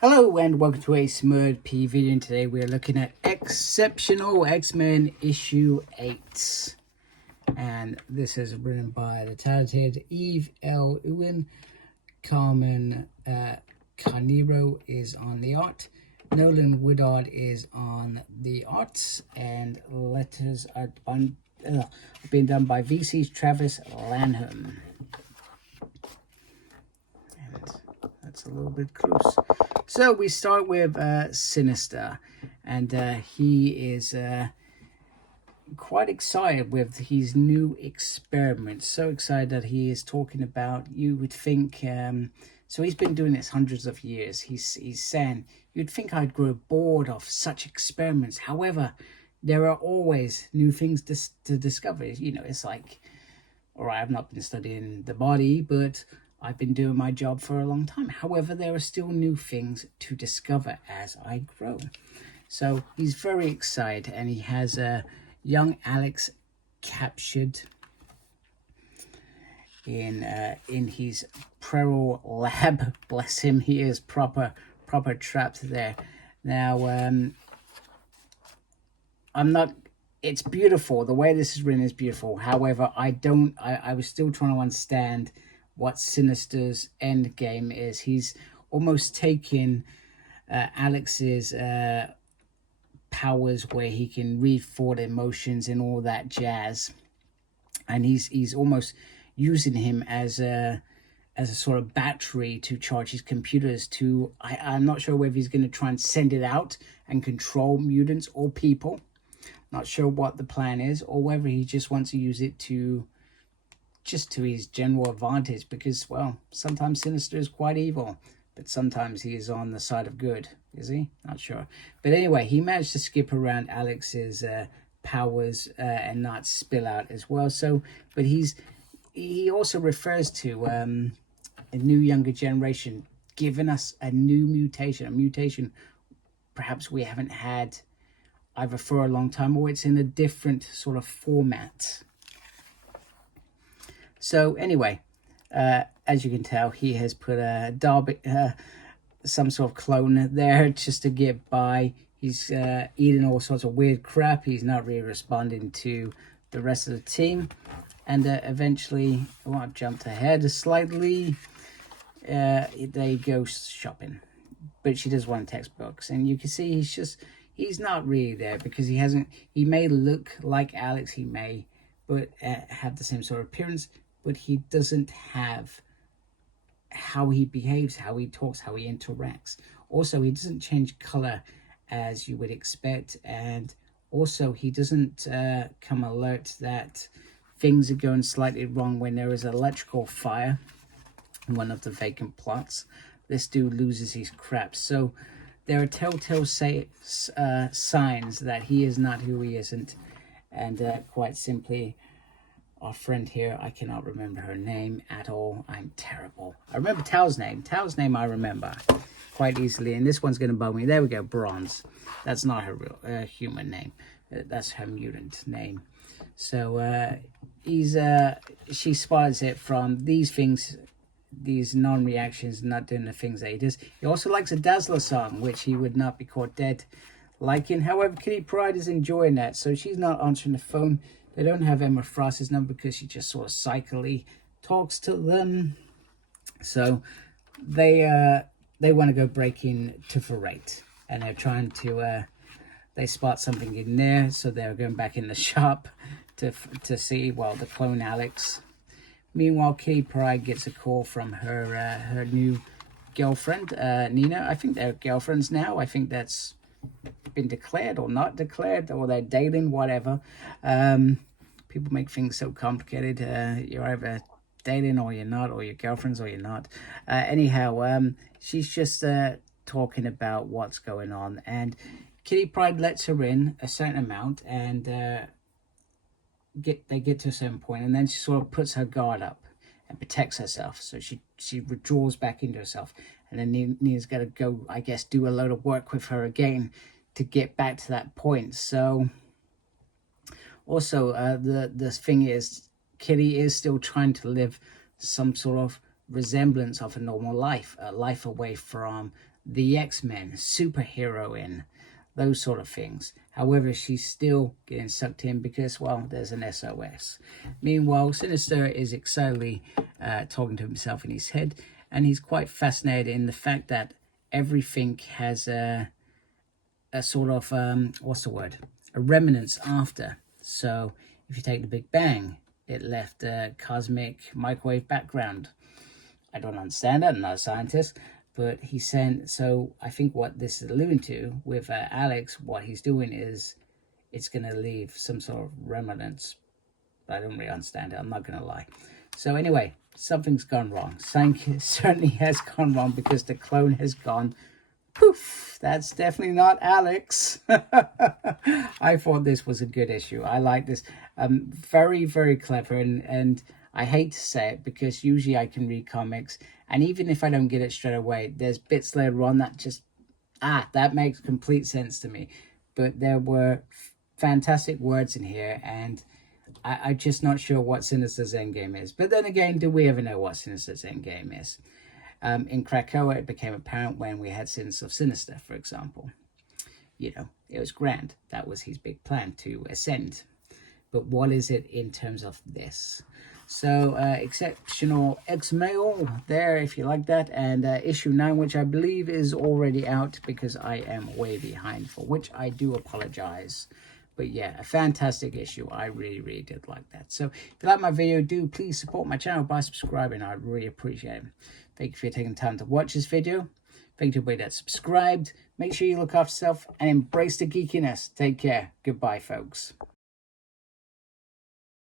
Hello and welcome to a Smurd P video, and today we are looking at Exceptional X-Men issue 8. And this is written by the talented Ewing. Carmen Carnero is on the art. Nolan Woodard is on the arts, and letters are being done by VC's Travis Lanham. That's a little bit close. So we start with Sinister, and he is quite excited with his new experiment. So excited that he is talking about, you would think, so he's been doing this hundreds of years. He's saying, you'd think I'd grow bored of such experiments. However, there are always new things to discover. You know, it's like, all right, I've not been studying the body, but I've been doing my job for a long time. However, there are still new things to discover as I grow. So he's very excited, and he has young Alex captured in his Peril lab. Bless him, he is proper trapped there. Now, I'm not. It's beautiful. The way this is written is beautiful. However, I was still trying to understand what Sinister's end game is. He's almost taken Alex's powers, where he can read thought, emotions, and all that jazz, and he's almost using him as a sort of battery to charge his computers. I'm not sure whether he's going to try and send it out and control mutants or people. Not sure what the plan is, or whether he just wants to use it to his general advantage, because, well, sometimes Sinister is quite evil, but sometimes he is on the side of good. Is he? Not sure. But anyway, he managed to skip around Alex's powers and not spill out as well. So, but he also refers to a new younger generation giving us a new mutation, a mutation perhaps we haven't had either for a long time, or it's in a different sort of format. So anyway, as you can tell, he has put a some sort of clone there just to get by. He's eating all sorts of weird crap. He's not really responding to the rest of the team. And eventually, I've jumped ahead slightly. They go shopping. But she does want textbooks. And you can see he's not really there, because he may look like Alex, he may, but have the same sort of appearance, but he doesn't have how he behaves, how he talks, how he interacts. Also, he doesn't change color as you would expect, and also he doesn't come alert that things are going slightly wrong when there is electrical fire in one of the vacant plots. This dude loses his crap. So there are telltale signs that he is not who he isn't, and quite simply, our friend here, I cannot remember her name at all. I'm terrible. I remember Tal's name. Tal's name I remember quite easily. And this one's going to bug me. There we go, Bronze. That's not her real human name. That's her mutant name. So she spots it from these things, these non-reactions, not doing the things that he does. He also likes a Dazzler song, which he would not be caught dead liking. However, Kitty Pryde is enjoying that, so she's not answering the phone. They don't have Emma Frost's number because she just sort of psychically talks to them. So they want to go break in to Verate, and they're trying to they spot something in there, so they're going back in the shop to see, well, the clone Alex. Meanwhile, Kitty Pryde gets a call from her new girlfriend, Nina. I think they're girlfriends now. I think that's been declared or not declared, or they're dating, whatever. People make things so complicated. You're either dating or you're not, or you're girlfriends or you're not. Anyhow, she's just talking about what's going on, and Kitty Pryde lets her in a certain amount, and they get to a certain point, and then she sort of puts her guard up and protects herself. So she withdraws back into herself, and then Nina's got to go, I guess, do a load of work with her again to get back to that point. So also, the thing is, Kitty is still trying to live some sort of resemblance of a normal life, a life away from the X-Men, superheroine, those sort of things. However, she's still getting sucked in because, well, there's an SOS. Meanwhile, Sinister is excitedly talking to himself in his head, and he's quite fascinated in the fact that everything has a sort of, what's the word? A remnants after. So if you take the Big Bang, it left a cosmic microwave background. I don't understand that, I'm not a scientist, but he's saying, so I think what this is alluding to with Alex, what he's doing is it's going to leave some sort of remnants. But I don't really understand it, I'm not going to lie. So anyway, something's gone wrong. Something certainly has gone wrong because the clone has gone poof. That's definitely not Alex. I thought this was a good issue. I like this. Very, very clever. And I hate to say it because usually I can read comics. And even if I don't get it straight away, there's bits later on that just, that makes complete sense to me. But there were fantastic words in here. And I'm just not sure what Sinister's endgame is. But then again, do we ever know what Sinister's endgame is? In Krakoa, it became apparent when we had Sins of Sinister, for example. You know, it was grand. That was his big plan, to ascend. But what is it in terms of this? So, Exceptional X-Mail there, if you like that. And issue 9, which I believe is already out because I am way behind, for which I do apologize. But yeah, a fantastic issue. I really, really did like that. So if you like my video, do please support my channel by subscribing. I'd really appreciate it. Thank you for taking the time to watch this video. Thank you to everybody that subscribed. Make sure you look after yourself and embrace the geekiness. Take care. Goodbye, folks.